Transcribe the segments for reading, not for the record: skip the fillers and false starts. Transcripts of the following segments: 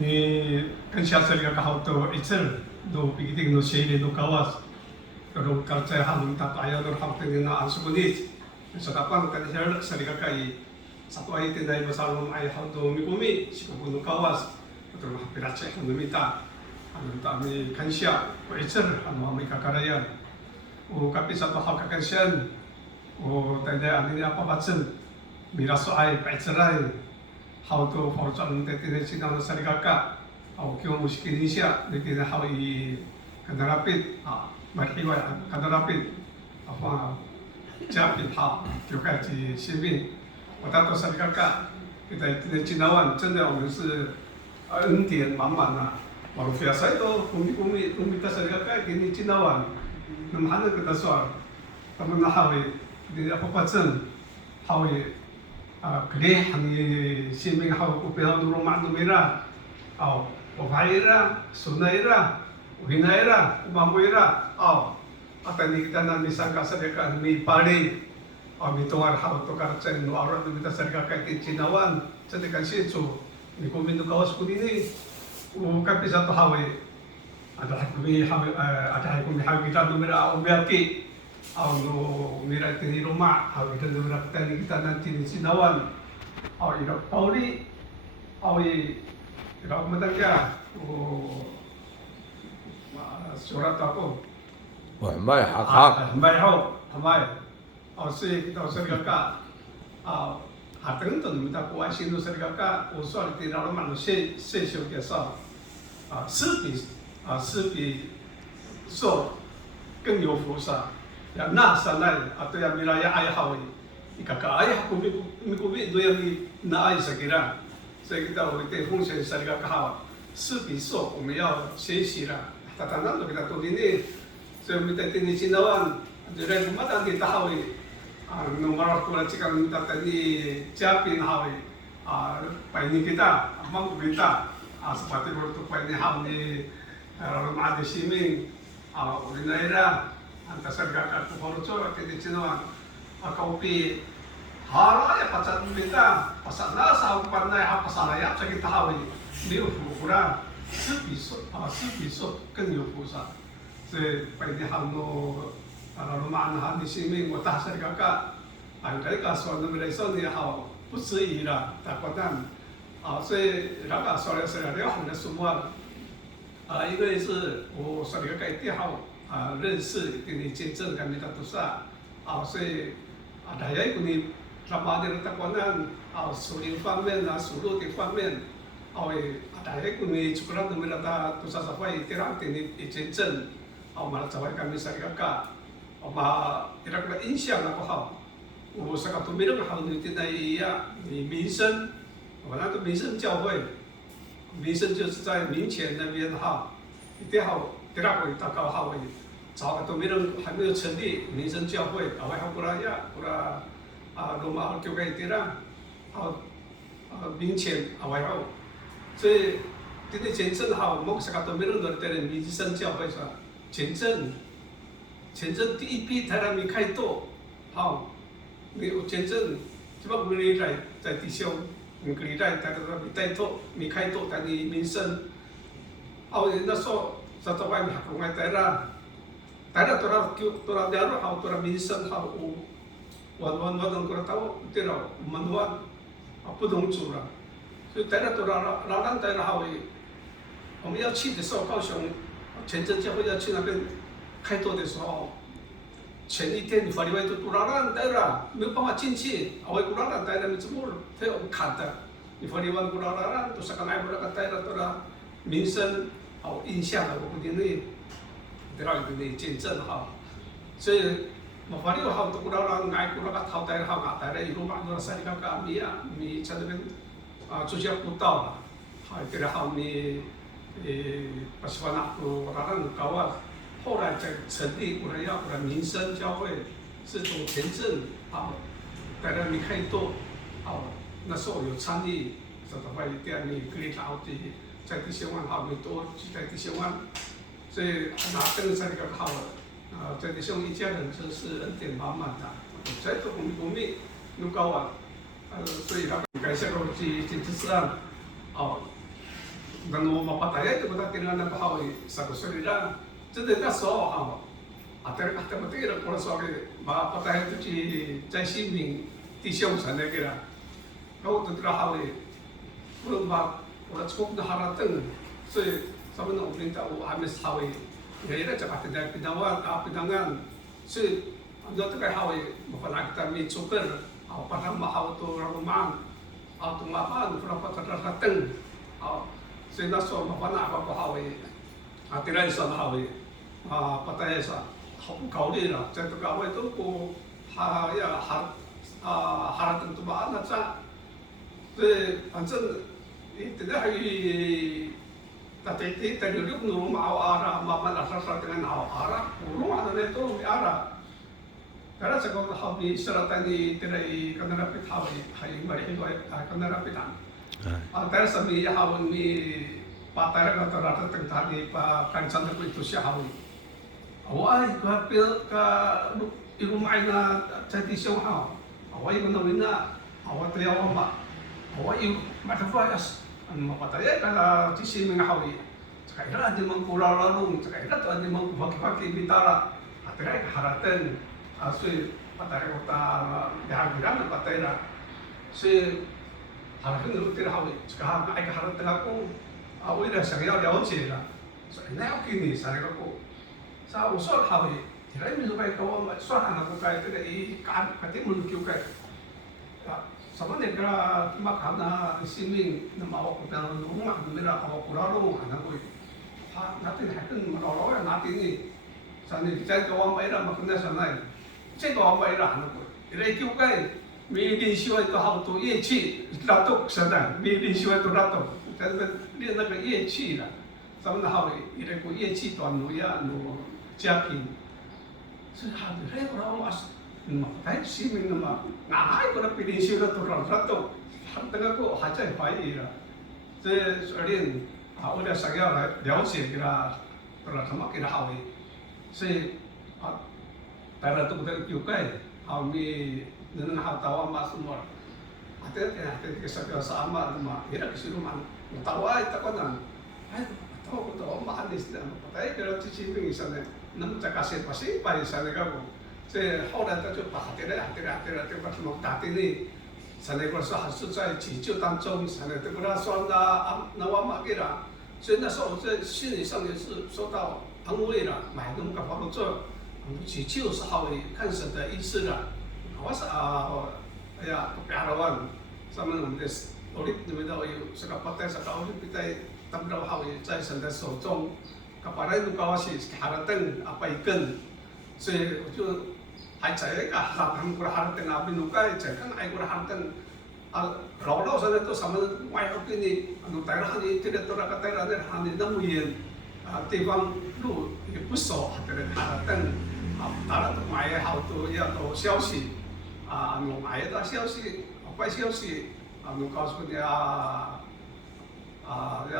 Ni kan siya sa liga kahauto itself do pigiting no shele do kawas pero kalsa hamon tataya do hamte na ansukunit sa kapan kan siya sa liga kai satu ay tinday masalom ay hauto mikumi sikuno kawas pero mapiratsa no mita ano tami kan siya o itself ano may kakarayan o kapisa to haka kan siya o tanda ani apa batsen miraso ay paitseray how to fortune tetin sinang sarigaka au kyo muskinisya tetin how I kadarapit marhiwa kadarapit apa japit ha kyo kaji sibin watato sarigaka kita tetin cinawan 真的我们是恩典满满啊 baru biasa itu kumi kita sarigaka kini cinawan nam hana kita soal kamu nahawi di apa pacen hawi 그래 한이 시민하고 우편으로 만놈이라 오바이라 수나이라 우리나이라 우마무이라 아따니 kita misangka sadaka mi pare mi tongar haw to karcen no arat kita sadaka kay cinawan sadaka situ ni kumindu kawas kudini u kapisa to hawe ada kumi hawe ada kumi hawe kita numera ubiaki no mira tini rumah, kita numera tani kita nanti ni sinawan, ira pauli, ira matangga, surat ako. Hamay hak. Hamay. Si kita sarigaka, hateng to numita ko ay sino sarigaka, usual tira rumah no se siyo kesa, 四比so 更有福sa. Ya na sanay ato ya milaya ay hawi ikakaaya kumi do ya na ay sa kira sa kita uite function sa liga kahawa 四比so 我们要学习了 tatanando kita to dini so mita tini sinawan dire kumata kita hawi no marar ko la chika mita tani japin hawi paini kita amang kita seperti bertu paini hawi orang ada simin urinaira anta sargaka kuhorcho kiti chinawan akaupi haraya pacat minta pasana sa uparnay ha pasanaya sa kita hawi liu fukura 四比so 更有福sa se paini hamno rumah han ni simin wata sargaka ay kay kaso no milay ni haw 不适宜了takwatan所以那个说的是了很的数目一个是我说的个改变好认识跟你见证跟你的都是所以大家跟你他妈的那关呢属灵方面属肉的方面大家跟你出来都没了他都是啥会这样跟你见证马上就会跟你说个嘛这个影响那不好我说个都没那么好你现在你民生我那个民生教会民生就是在民前那边一定好第二个大高好早个都没人还没有成立民生教会外好过来呀过来罗马教会第二民前外好所以今天前阵好我们说个都没人在这民生教会上前阵第一批台湾没开拓好你有前阵基本上你在弟兄你可以带拓没开拓但你民生那时候在台湾学公爱台啦多啦加入好多啦民生好我能过来到这了我们不懂主了所以带了都老人带了好诶，我们要去的时候，高雄全真教会要去那边开拓的时候，前一天法律外都老人带了，没有办法进去，我古老人带了，你怎么他要看的？你法律外古老人都是刚来古老人带了都了民生好印象的，我们的得到一个见证哈，所以。法律好多古老人爱古老个头带好啊，带了一路马路上那个米啊，米在那边主教不到了，还给了好米把西方那个老人搞啊，后来才成立过来要过来民生教会，是从前镇好带了米开多，好那时候有参与，说的话一点米可以搞的，在地些万好米多，在地些万，所以拿灯在那个好了。在地上一家人真是恩典满满的，在做公民又高啊，所以他感谢罗基是啊，dan mo mapataya ito kung tingnan na bahaw sa kasulida, jadi na so ater mati ra ko so ke mapataya ito si Chai Ximing ti siyong sa ne kira, kau tu tra hawi, belum ba ora cukup na harateng, so sabi na uminta o amis hawi. Kaya cepat tidak pindangan, si ando tu kaya hawi, mapalag kami super, parang mahaw tu ramuman, tu mapan, kurang patrateng, si naso mapana apa hawi, tirai sa hawi, patay sa kauli lah, jadi kawai tu ko harateng tu ba na sa, si anjing tidak hari Tapi tadi dulu nuru mau arah, mama asal dengan arah, urung ada itu arah. Karena sekolah hawi serata ni terai kena rapid hawi, hawi mari itu kena rapidan. Antara sami hawi ni patara kata rata tengah ni pa kancan itu si hawi. Awai kapil ka irumai na jadi siang haw. Awai menawina, awai tiawama, awai matafayas. Mapataya kala tisi mga hawi, kaya di mangkulalong, kaya to di mangkupaki bitara, at kaya kaharaten, asoy pataya ko ta dihagiran na pataya, so haraten ng tira hawi, kaya ay kaharaten ako, away na siya yaw sila, so ina okay ni sa ko, sa usol hawi, tira mi lubay ko, so anak ko kaya tira kati mulukyo kaya. Sama negara makam na Ximing na mawak ko pero rumah nila ako kuralo anak ko natin hatin malolo natin ni sana kita gawa mayra makna sana che gawa mayra anak ko ire kyu kai mi din siwa to how to ye chi ratok sana mi din siwa to ratok jadi dia na ye chi la sama na hawi ire ko ye chi to anu ya no jakin so ha re ko mas Tapi Ximing nama, ngai ko na pilih siya to rato, hantang ko hajay pai ira. Jadi soalnya, udah saya lihat kira terutama kira hawi, si pada tu kita juga, hawi dengan hatawa mas semua. Ada kisah sama nama, ira kesiruman, tawa itu kan, tahu tahu manis dan, tapi kalau Ximing sana, nam cakasih pasti pai sana kamu. 这后来他就把这把什么打的呢？现在我说还是在急救当中，现在都不他说那我妈给了，所以那时候我在心理上也是受到安慰了，买那么个帮助，急救是好的，看神的意思了。我是哎呀，不别了完，咱们我们的努力你们都有这个不带这个奥运比赛，他们都好在神的手中，kepada itu kau sih haratan apa ikan, so 我就。 还在个哈他们过来哈登啊，比如讲在看爱过来哈登老实的都什么外头给你，带了哈你这个多那个带了那哈你那么远地方路也不熟，这个哈登打了都买好多要多消息我买的消息坏消息我告诉你要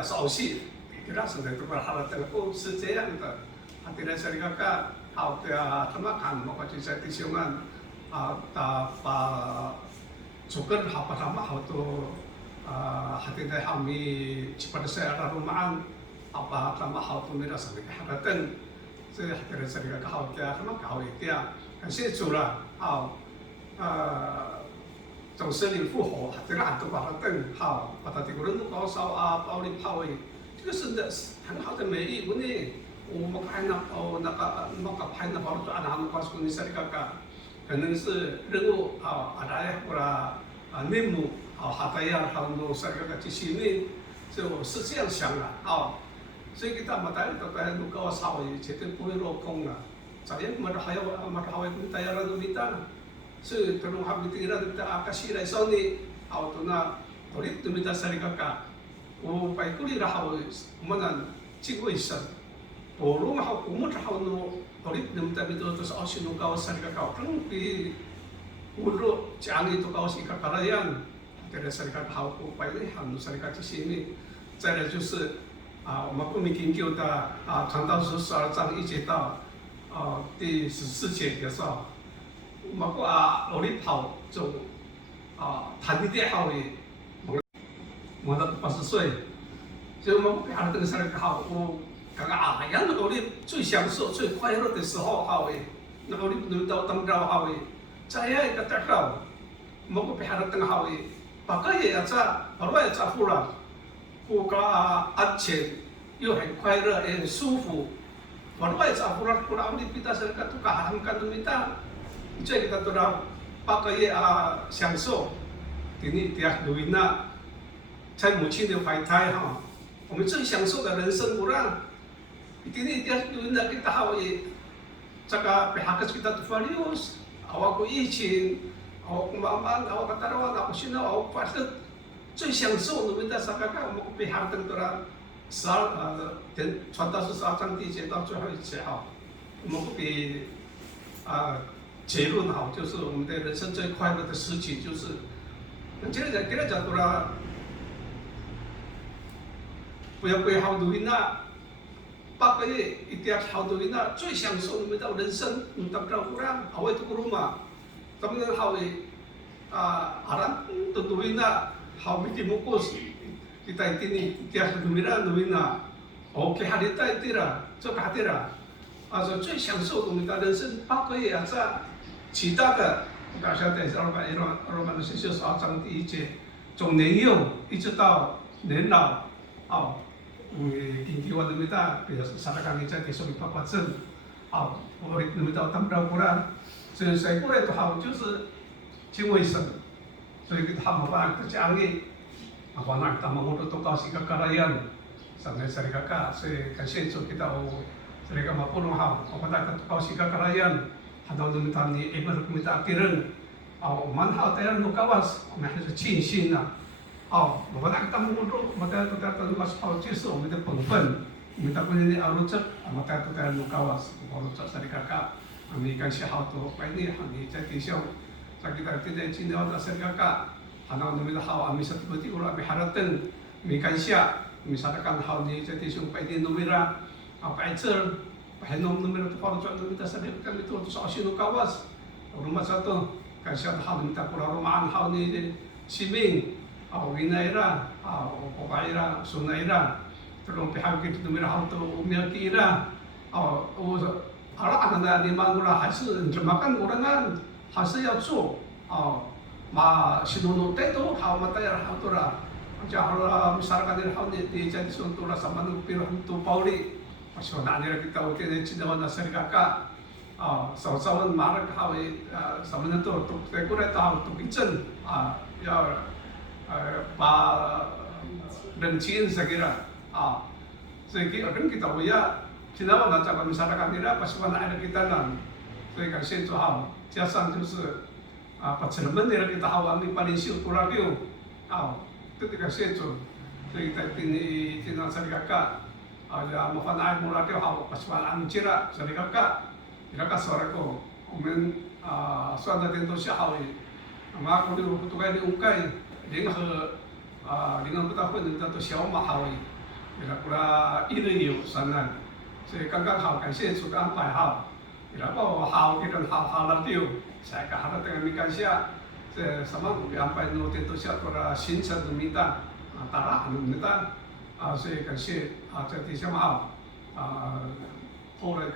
消息，给他现在都过来哈登不是这样的，tidak sering kakak好的temakan mau kasih saya tisungan pa suker apa sama auto hati dah kami cepat saya rumahan apa sama auto merah sampai ke haratan saya hati sering kakak 好的sama kau itu ya kasih curah 从森林复活，这个很多把它等好，把它这个人都高烧啊，暴力炮诶，这个是很好的美丽，我呢，我们拍那拍那跑转啊，告诉你说这个可能是任务啊，来或者内幕啊，哈达呀，他们说这个这些呢，就是这样想的啊。所以kita matay ito kaya luka wasawi, jadi pun rokong na. Saya madahayaw kita yaran lumita. So tulong habitira kita akasira soni, auto na tolit lumita sa rikaka. O pai kuli rahaw manan chigwisan. O rung haw kumut haw no tolit lumita bito to sa osin luka sa rikaka. Kung pi ulo jangi to kawas ikakarayan. Kaya sa rikaka haw ko pai ham sa rikaka sini. 再来就是我们公民研究的传道书12章1节到第14节的时候，我们努力跑走谈的好的，我到80岁，所以我们还是登上来好，我刚刚样努力最享受、最快乐的时候好的，努力能到当着好的，这样一个得好，我们还是登好的，把个也在，把我也在乎了。 不个安全又很快乐，也很舒服。我外找不了，不然你比他是个都干很干都没干，这个都让8个月享受。给你点录音呐，在母亲的怀胎哈，我们最享受的人生不让。给你点录音呐，给他好也，这个被哈克给他突发了，我过疫情，我慢慢我个大话，我现在我发现。 最享受的，但是刚刚我们被哈登多了传道是12章第1节到最后1节哈，我们不比结论好，就是我们的人生最快乐的时期就是，这个讲多了，不要归好读音呐，8个月一定要好读音呐，最享受我们的人生，你当着忽然好会读书嘛，咱们好会阿兰读音呐。 好，每天我过是，kita ini tiap lumira lumina, oke hari kita itu lah, 做卡的啦，最享受我们的人生8个月在其他的，大家在罗马的12章第1节，从年幼一直到年老，研究完lumita， 比如萨拉冈你在提出的8证，我lumita他们到过来，所以谁过来都好，就是敬畏神。 所以他们把这讲的，把那他们我都到是个karayan， 上面是个卡，所以感谢主给到这个马布隆好，我把那个到是个karayan， 他到那他你一般都没打别人，我们好在那个瓦斯，我们还是庆幸呐，我把那个他们我都，我在那个就是我们的本分，我们在国内阿鲁泽，我们在那个瓦斯，阿鲁泽是个卡，我们感谢好多，拜你，你在地上。 sa kita tidak cinta pada sergaka, anak kami tahu kami satu beti ulah kami harapkan, kami kansia, kami sadakan hal ni jadi supaya di numera, apa itu, pehenom numera tu kalau cuaca kita sedih kami tu soal sinu kawas, rumah satu, kansia hal kita kurang rumahan hal ni siming, winaira, opaira, sunaira, terus pihak kita numera hal tu umiakira, anak anak di mana ulah hasil, makan urangan. 还是要做嘛，是弄太多好嘛，大家好多啦，就好了，masyarakat ini好你jadi suatu lah sama nu piro tu pauli, masih ada ni kita udah ni cina mana seri kakak, sama-sama marah kau sama tu tu saya kurang tahu tu kincen, ya bencin saya kira, kita punya cina mana cara masyarakat ini pasti mana ada kita nan, saya kasih tu hal. 加上就是把成本的那个大王的把你修多了六，这个写作，所以在今天这里个ya mau fan ay mula hau pas an cira sari kakak suara ko umen suara dentro siya hawi ama ko di tukai di ungkai dengan kita pun dentro siya ma hawi ila kura ini yo sanan so kakak hau kan siya suka ampai hau ila ko hau kita hau lantiu saya ka harap dengan mikan siya sama ampai no dentro siya kura sinsan dumita tara dumita 所以感谢在底下嘛后来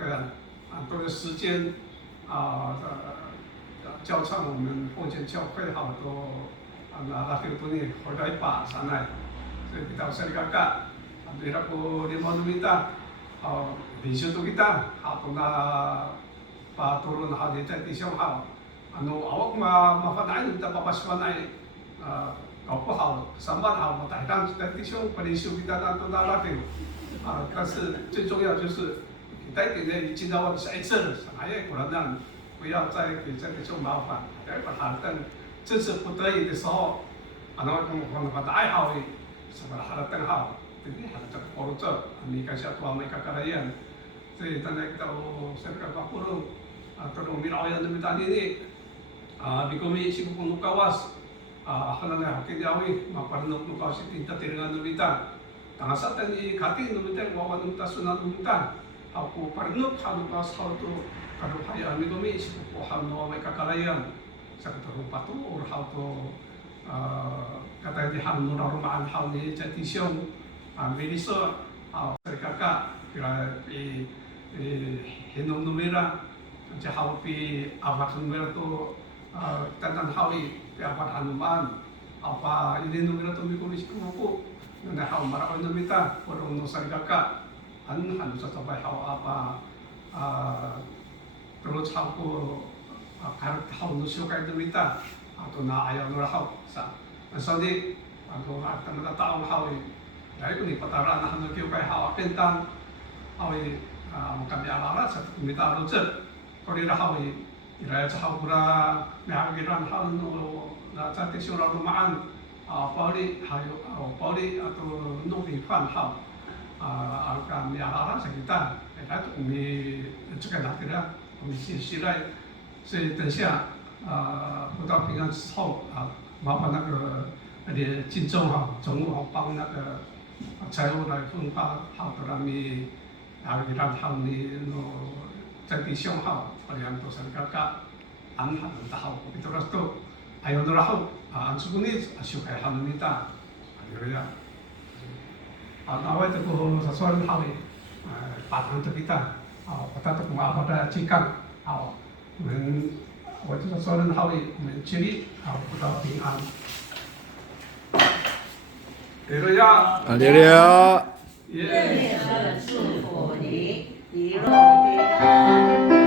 多的时间教唱我们奉献教会好多那个东西回来把上来，所以kita usah dikakak, bila ko lima numita, bisyo to kita, hapon na patulong na hadita ti siyang hao, awak mafanain kita papaswanay, kaupo hao, samban hao matahitang ti siyang panisyo kita na to darating, 但是最重要就是kita已经到下一次了，哎，果然让不要再给这个就麻烦，来把它等真是不得已的时候，我们把它爱好的，什么它的等好，这里还在工作，你看下多没看看人，所以当然kita saya kata kurung, terus mila ayat demi tadi ni, bikomi si kupung nukawas, halanya hakin jawi, maparnok nukawas tinta tiringan numita. Tangasa tani kati numita wawan numita sunat numita. Aku parnok halu kas hau tu kadu haya mikomi si kupung hau no may kakalayan. Sa katarong patu or hau tu kata di hau no rarumaan hau ni jatisyong meriso hau terkaka kira hinong numera si hau pi awak numera tu tantan hau pi awak hanuman apa ini numera tu mikomi si kupung na hau marao numita porong no sarigaka hanu sa tabay hau apa terus hau ko karat hau no siyo kay numita ato na ayaw no hau sa saudi ato at na taong hau dahil kung ipatara na hanu kiyo kay hau apentang hau kami alara sa numita arojel kori ra hau iraya sa hau pura may hagiran hau no na sa tisyo ra rumaan Pauli hayo Pauli atau nobi fan hao akan miara sa kita, itu umi juga nak kira umi silai, so 等下不到平安之后麻烦那个金钟总务帮那个财务来分发好的米让他们在地上好，好像都是个安排的好，itu restu ayo nurahau ansukunis asyukai hanumita akhirnya nawai tu ko sasuan hawi patang tu kita kata tu ma pada cikang men waktu sasuan hawi men ciri kita pingan Haleluya Haleluya 愿神祝福你，一路平安。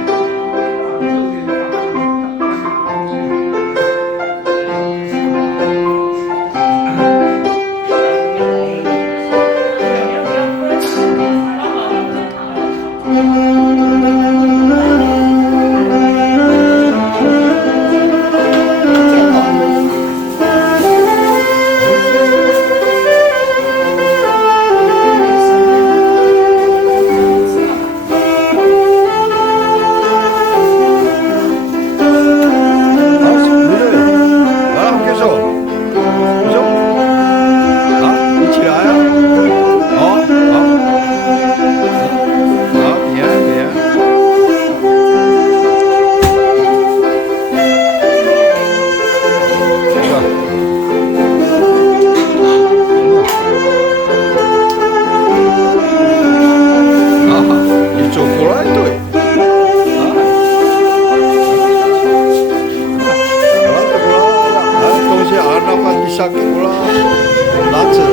sakit pula. Lancar,